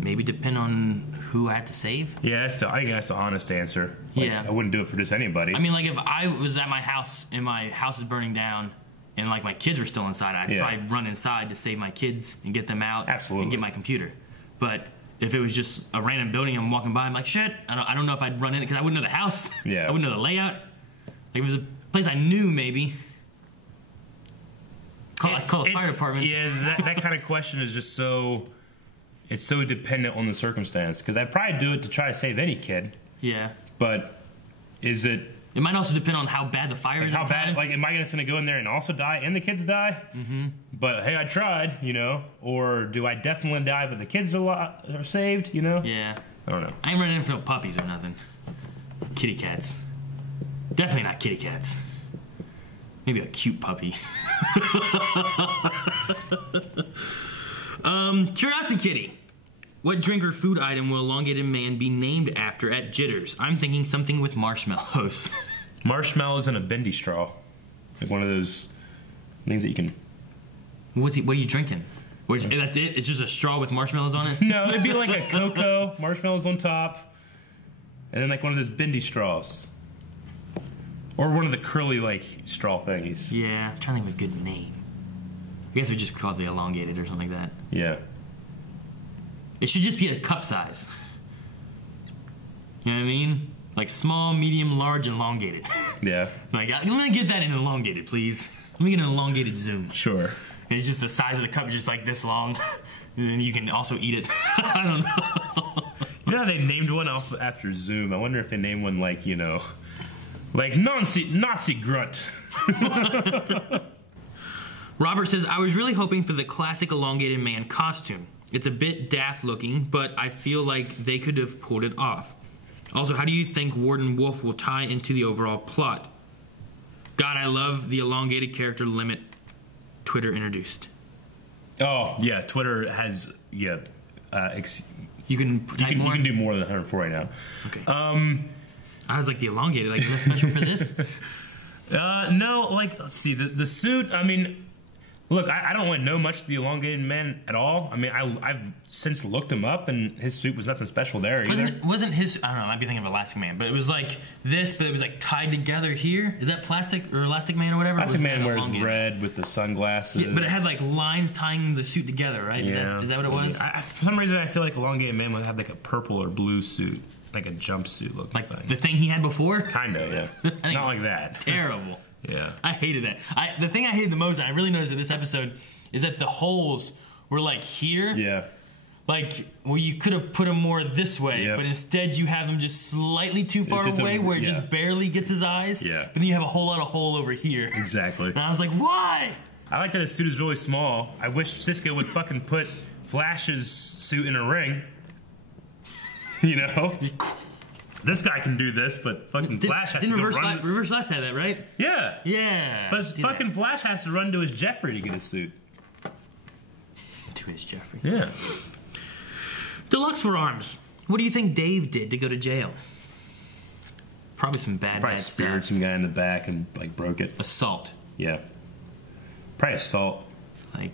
Maybe depend on who I had to save. Yeah, I think that's the honest answer. Like, Yeah, I wouldn't do it for just anybody. I mean, like if I was at my house and my house is burning down, and like my kids were still inside, I'd probably run inside to save my kids and get them out. Absolutely. And get my computer. But if it was just a random building and I'm walking by, I'm like, shit, I don't know if I'd run in it because I wouldn't know the house. Yeah. I wouldn't know the layout. Like if it was a place I knew, maybe. Call the fire department. Yeah, that kind of question is just so... It's so dependent on the circumstance. Because I'd probably do it to try to save any kid. Yeah. But is it... It might also depend on how bad the fire is. How bad? Like, am I just going to go in there and also die and the kids die? Mm-hmm. But hey, I tried, you know. Or do I definitely die but the kids are saved, you know? Yeah. I don't know. I ain't running in for no puppies or nothing. Kitty cats. Definitely not kitty cats. Maybe a cute puppy. Curiosity Kitty. What drink or food item will Elongated Man be named after at Jitters? I'm thinking something with marshmallows. Marshmallows and a bendy straw. Like one of those things that you can... What are you drinking? That's it? It's just a straw with marshmallows on it? No, it'd be like a cocoa, marshmallows on top, and then like one of those bendy straws. Or one of the curly, like, straw thingies. Yeah, I'm trying to think of a good name. I guess we just call it the Elongated or something like that. Yeah. It should just be a cup size. You know what I mean? Like small, medium, large, and elongated. Yeah. Like, let me get that in elongated, please. Let me get an elongated Zoom. Sure. And it's just the size of the cup, just like this long. And then you can also eat it. I don't know. You know how they named one after Zoom? I wonder if they named one like, you know, like Nazi grunt. Robert says, I was really hoping for the classic Elongated Man costume. It's a bit daft looking, but I feel like they could have pulled it off. Also, how do you think Warden Wolf will tie into the overall plot? God, I love the elongated character limit Twitter introduced. Oh, yeah, Twitter has, you can do more than 104 right now. Okay. I was like, the elongated, like, is that special for this? No, like, let's see, the suit, I mean, look, I don't really know much of the Elongated Man at all. I mean, I've since looked him up, and his suit was nothing special there either. Wasn't his, I don't know, I might be thinking of Elastic Man, but it was like this, but it was like tied together here. Is that Plastic or Elastic Man or whatever? Elastic Man wears red with the sunglasses. Yeah, but it had like lines tying the suit together, right? Yeah. Is that what it was? For some reason, I feel like Elongated Man would have like a purple or blue suit. Like a jumpsuit looking like thing. The thing he had before? Kinda, yeah. Not like that. Terrible. Yeah. I hated that. The thing I hated the most, and I really noticed in this episode, is that the holes were like here. Yeah. Like, well, you could have put them more this way, but instead you have them just slightly too far away where it just barely gets his eyes. Yeah. But then you have a whole lot of hole over here. Exactly. And I was like, why? I like that his suit is really small. I wish Cisco would fucking put Flash's suit in a ring. You know? This guy can do this, but fucking Flash has to go run. Reverse Flash had that, right? Yeah. Yeah. But fucking Flash has to run to his Jeffrey to get his suit. To his Jeffrey. Yeah. Deluxe for Arms. What do you think Dave did to go to jail? Probably some bad speared some guy in the back and like broke it. Assault. Yeah. Probably assault. Like...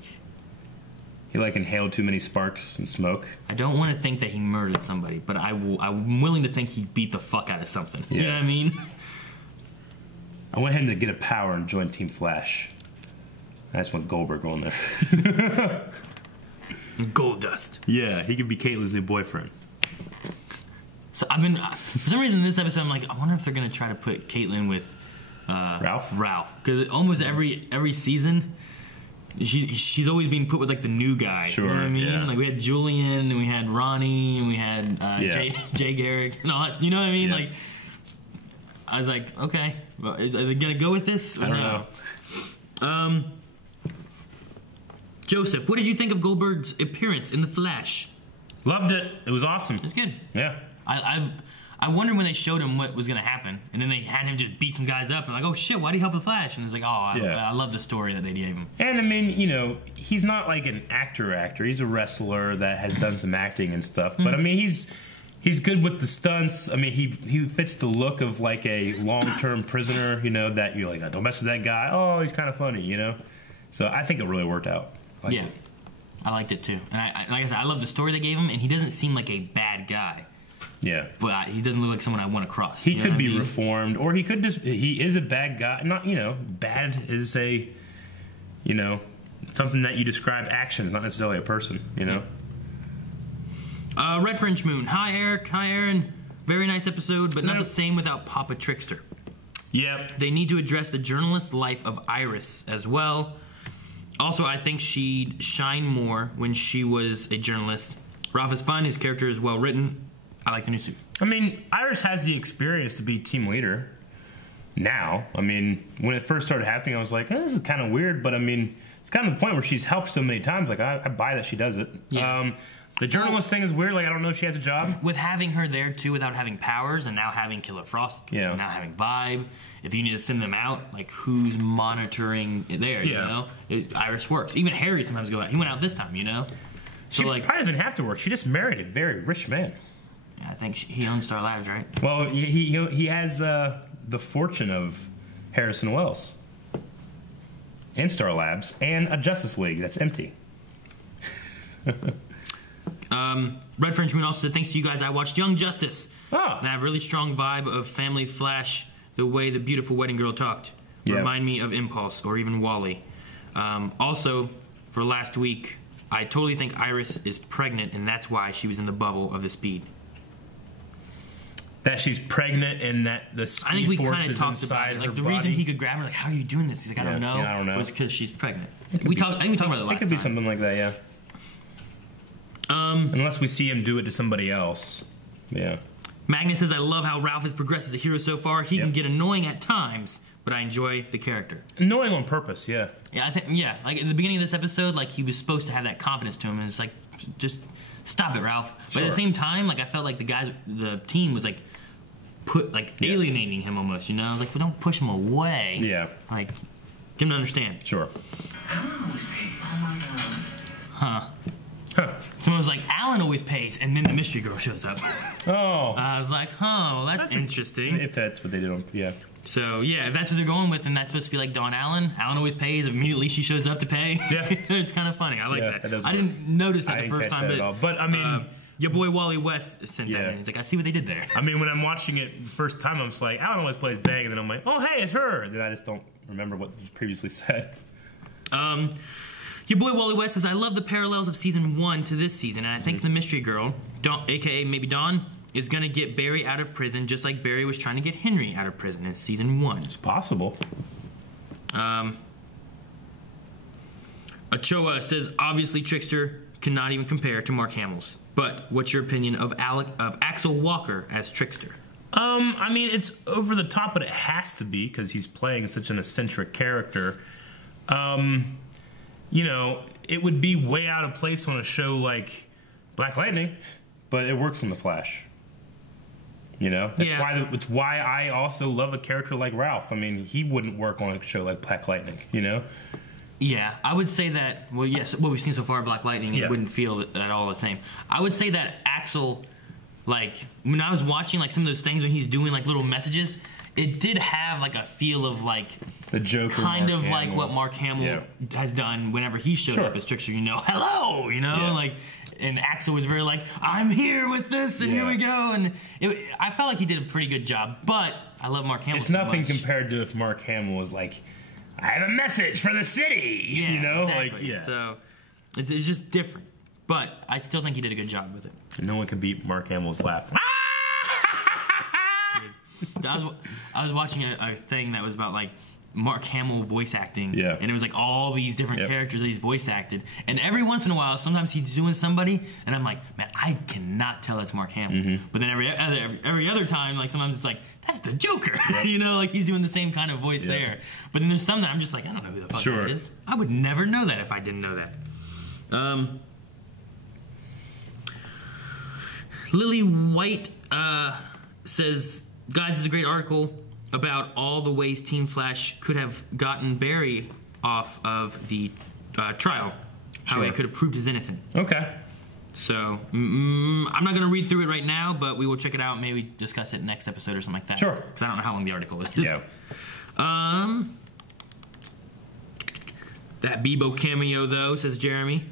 He like inhaled too many sparks and smoke. I don't want to think that he murdered somebody, but I'm willing to think he beat the fuck out of something. Yeah. You know what I mean? I want him to get a power and join Team Flash. I just want Goldberg on there. Gold Dust. Yeah, he could be Caitlin's new boyfriend. So I've been, for some reason in this episode, I'm like, I wonder if they're gonna try to put Caitlin with Ralph, because almost every season. She's always being put with like the new guy. Sure, you know what I mean? Yeah. Like we had Julian and we had Ronnie and we had Jay Garrick and all that. You know what I mean? Yeah. Like I was like, okay, well, are they gonna go with this? Or I don't know. Joseph, what did you think of Goldberg's appearance in The Flash? Loved it. It was awesome. It's good. Yeah. I wondered when they showed him what was going to happen, and then they had him just beat some guys up, and like, oh shit, why'd he help the Flash? And it's like, oh, I love the story that they gave him. And I mean, you know, he's not like an actor. He's a wrestler that has done some acting and stuff. But I mean, he's good with the stunts. I mean, he fits the look of like a long-term prisoner. You know, that you're like, oh, don't mess with that guy. Oh, he's kind of funny. You know, so I think it really worked out. Yeah, I liked it too. And I like I said, I love the story they gave him, and he doesn't seem like a bad guy. Yeah, but he doesn't look like someone I want to cross. He could be reformed, or he could just—he is a bad guy. Not, you know, bad is a, you know, something that you describe actions, not necessarily a person. You know. Red Fringe Moon. Hi Eric. Hi Aaron. Very nice episode, but not the same without Papa Trickster. Yep. They need to address the journalist life of Iris as well. Also, I think she'd shine more when she was a journalist. Ralph is fun. His character is well written. I like the new suit. I mean, Iris has the experience to be team leader now. I mean, when it first started happening, I was like, this is kind of weird, but I mean, it's kind of the point where she's helped so many times. Like, I buy that she does it. Yeah. The journalist thing is weird. Like, I don't know if she has a job. With having her there, too, without having powers, and now having Killer Frost, and now having Vibe, if you need to send them out, like, who's monitoring it there, you know? Iris works. Even Harry sometimes goes out. He went out this time, you know? So, she probably doesn't have to work. She just married a very rich man. I think he owns Star Labs, right? Well, he has the fortune of Harrison Wells and Star Labs and a Justice League that's empty. Red Fringe Moon also said, thanks to you guys, I watched Young Justice. Oh. And I have a really strong vibe of Family Flash, the way the beautiful wedding girl talked. Remind me of Impulse or even Wally. Also, for last week, I totally think Iris is pregnant, and that's why she was in the bubble of the Speed. That she's pregnant and that the Speed I think we Force kind of is talked about it. inside Like her the body. reason he could grab her, like, how are you doing this? He's like, I don't know. I don't know. Was because she's pregnant. I think we talked about it last time. It could be something like that, yeah. Unless we see him do it to somebody else. Yeah. Magnus says, I love how Ralph has progressed as a hero so far. He can get annoying at times, but I enjoy the character. Annoying on purpose, yeah. Yeah, like at the beginning of this episode, like he was supposed to have that confidence to him, and it's like, just stop it, Ralph. But at the same time, like I felt like the team was like alienating him almost, you know? I was like, well, don't push him away. Yeah. Like, get him to understand. Sure. Huh. Someone was like, Alan always pays, and then the mystery girl shows up. Oh. I was like, well, that's interesting. If that's what they did, yeah. So, yeah, if that's what they're going with, then that's supposed to be like Dawn Allen. Alan always pays. Immediately she shows up to pay. Yeah. It's kind of funny. I like that. That I didn't notice that the first time. But I mean... your boy Wally West sent that in. He's like, I see what they did there. I mean, when I'm watching it the first time, I'm just like, Alan always plays Bang, and then I'm like, oh, hey, it's her. And then I just don't remember what was previously said. Your boy Wally West says, I love the parallels of season 1 to this season, and I think the mystery girl, a.k.a. maybe Dawn, is going to get Barry out of prison just like Barry was trying to get Henry out of prison in season 1. It's possible. Ochoa says, obviously Trickster cannot even compare to Mark Hamill's. But what's your opinion of Axel Walker as Trickster? I mean, it's over the top, but it has to be because he's playing such an eccentric character. You know, it would be way out of place on a show like Black Lightning, but it works on The Flash. You know, that's why I also love a character like Ralph. I mean, he wouldn't work on a show like Black Lightning. You know. Yeah, I would say that. Well, yes, what we've seen so far, Black Lightning, it wouldn't feel at all the same. I would say that Axel, like when I was watching like some of those things when he's doing like little messages, it did have like a feel of like the Joker, kind of like what Mark Hamill has done whenever he showed up as Trickster. You know, hello, you know, like, and Axel was very like, I'm here with this, and here we go, and I felt like he did a pretty good job. But I love Mark Hamill. It's nothing compared to if Mark Hamill was like, I have a message for the city, you know, exactly. like So it's just different. But I still think he did a good job with it. No one can beat Mark Hamill's laugh. I was watching a thing that was about like Mark Hamill voice acting, and it was like all these different characters that he's voice acted, and every once in a while, sometimes he's doing somebody, and I'm like, man, I cannot tell it's Mark Hamill. But then every other time, like sometimes it's like that's the Joker, you know, like he's doing the same kind of voice there. But then there's some that I'm just like, I don't know who the fuck that is. I would never know that if I didn't know that. Lily White says, guys, this is a great article about all the ways Team Flash could have gotten Barry off of the trial. How he could have proved his innocent. Okay. So, I'm not going to read through it right now, but we will check it out and maybe discuss it next episode or something like that. Sure. Because I don't know how long the article is. Yeah. That Bebo cameo, though, says Jeremy.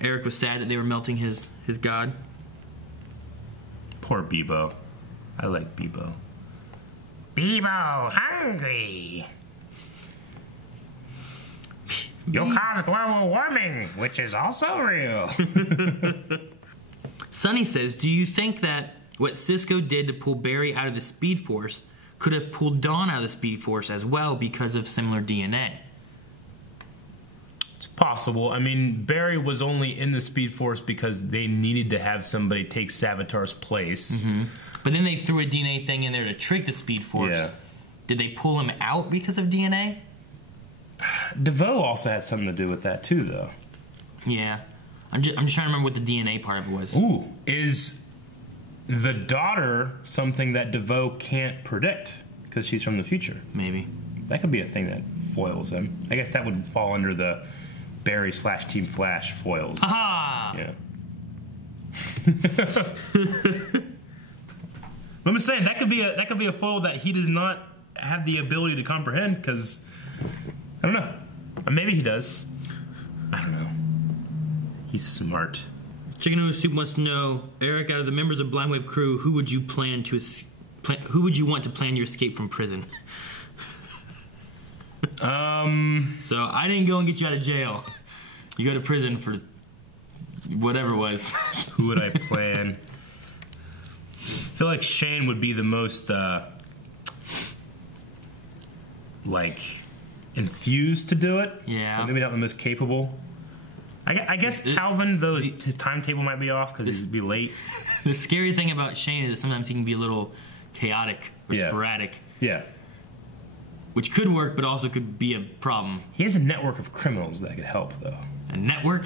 Eric was sad that they were melting his god. Poor Bebo. I like Bebo. Bebo, hungry. You'll cause global warming, which is also real. Sonny says, do you think that what Cisco did to pull Barry out of the Speed Force could have pulled Dawn out of the Speed Force as well because of similar DNA? It's possible. I mean, Barry was only in the Speed Force because they needed to have somebody take Savitar's place. Mm-hmm. But then they threw a DNA thing in there to trick the Speed Force. Yeah. Did they pull him out because of DNA? DeVoe also had something to do with that too, though. Yeah. I'm just trying to remember what the DNA part of it was. Ooh, is the daughter something that DeVoe can't predict because she's from the future? Maybe. That could be a thing that foils him. I guess that would fall under the Barry/Team Flash foils. Aha! Yeah. I'm saying that could be a foil that he does not have the ability to comprehend because I don't know. Maybe he does. I don't know. He's smart. Chicken Noodle Soup wants to know, Eric, out of the members of Blindwave crew, who would you who would you want to plan your escape from prison? So I didn't go and get you out of jail. You go to prison for whatever it was. Who would I plan? I feel like Shane would be the most enthused to do it. Yeah. But maybe not the most capable. I guess Calvin, though, his timetable might be off because he'd be late. The scary thing about Shane is that sometimes he can be a little chaotic or sporadic. Yeah. Which could work, but also could be a problem. He has a network of criminals that could help, though. A network?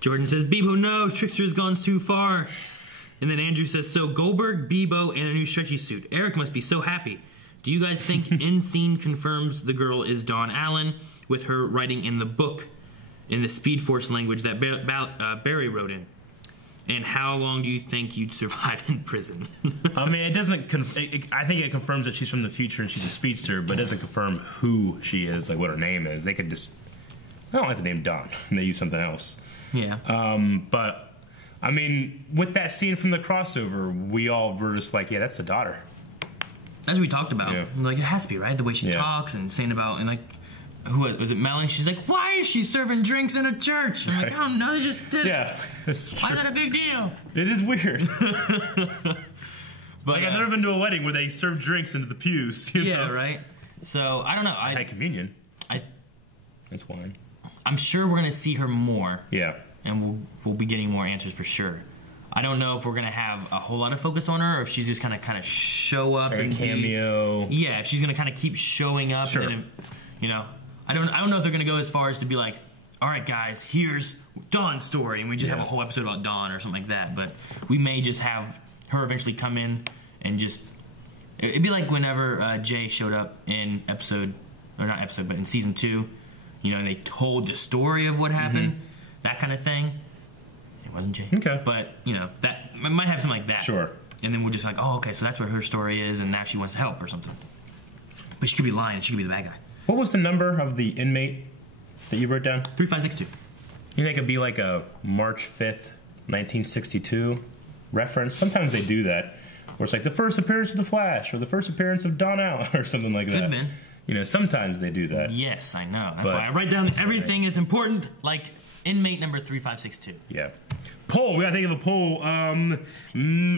Jordan says, Bebo, no, Trickster has gone too far. And then Andrew says, so Goldberg, Bebo, and a new stretchy suit. Eric must be so happy. Do you guys think End Scene confirms the girl is Dawn Allen with her writing in the book in the Speed Force language that Barry wrote in? And how long do you think you'd survive in prison? I mean, it doesn't. I think it confirms that she's from the future and she's a speedster, but it doesn't confirm who she is, like what her name is. They could just. I don't like the name Dawn. And they use something else. Yeah. But I mean, with that scene from the crossover, we all were just like, yeah, that's the daughter. As we talked about, Yeah. like it has to be, right? The way she talks and saying about and like. Who was it? Melanie? She's like, why is she serving drinks in a church? I'm like, I don't know. They just did. Yeah. Why is that a big deal? It is weird. But I've never been to a wedding where they serve drinks into the pews. You know? Right. So I don't know. I had communion. That's wine. I'm sure we're gonna see her more. Yeah. And we'll be getting more answers for sure. I don't know if we're gonna have a whole lot of focus on her, or if she's just gonna kind of show up and cameo. Yeah, if she's gonna kind of keep showing up. Sure. And then, I don't know if they're gonna go as far as to be like, all right, guys, here's Dawn's story, and we just have a whole episode about Dawn or something like that. But we may just have her eventually come in and just. It'd be like whenever Jay showed up in but in season 2, and they told the story of what happened, that kind of thing. It wasn't Jay. Okay. But, that might have something like that. Sure. And then we're just like, oh, okay, so that's what her story is, and now she wants to help or something. But she could be lying, she could be the bad guy. What was the number of the inmate that you wrote down? 3562. You think it'd be like a March 5th, 1962 reference? Sometimes they do that, where it's like the first appearance of the Flash or the first appearance of Dawn Allen or something like that. Could have been. Sometimes they do that. Yes, I know. That's why I write down everything that's important, like inmate number 3562. Yeah. Poll. We gotta think of a poll.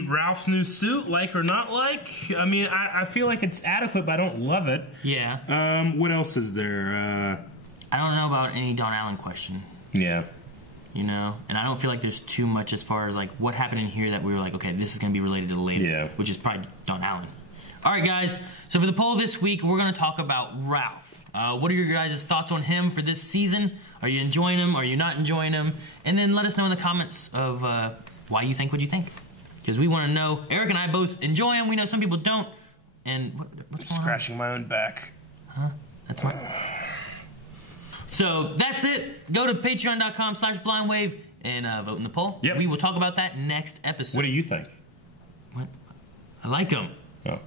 Ralph's new suit, like or not like? I mean, I feel like it's adequate, but I don't love it. Yeah. What else is there? I don't know about any Dawn Allen question. Yeah. And I don't feel like there's too much as far as like what happened in here that we were like, okay, this is gonna be related to the lady, which is probably Dawn Allen. All right, guys. So for the poll this week, we're gonna talk about Ralph. What are your guys' thoughts on him for this season? Are you enjoying him? Are you not enjoying him? And then let us know in the comments of why you think what you think. because we want to know. Eric and I both enjoy them. We know some people don't. And what's going on? Scratching my own back. Huh? That's what. So that's it. Go to patreon.com/blindwave and vote in the poll. Yep. We will talk about that next episode. What do you think? What? I like them. Oh.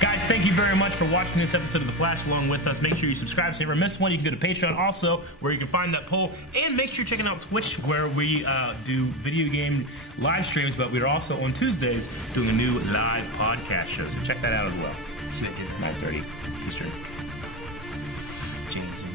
Guys, thank you very much for watching this episode of The Flash along with us. Make sure you subscribe so you never miss one. You can go to Patreon also, where you can find that poll. And make sure you're checking out Twitch, where we do video game live streams, but we're also on Tuesdays doing a new live podcast show. So check that out as well. See what I did. 9:30 Eastern. Jameson.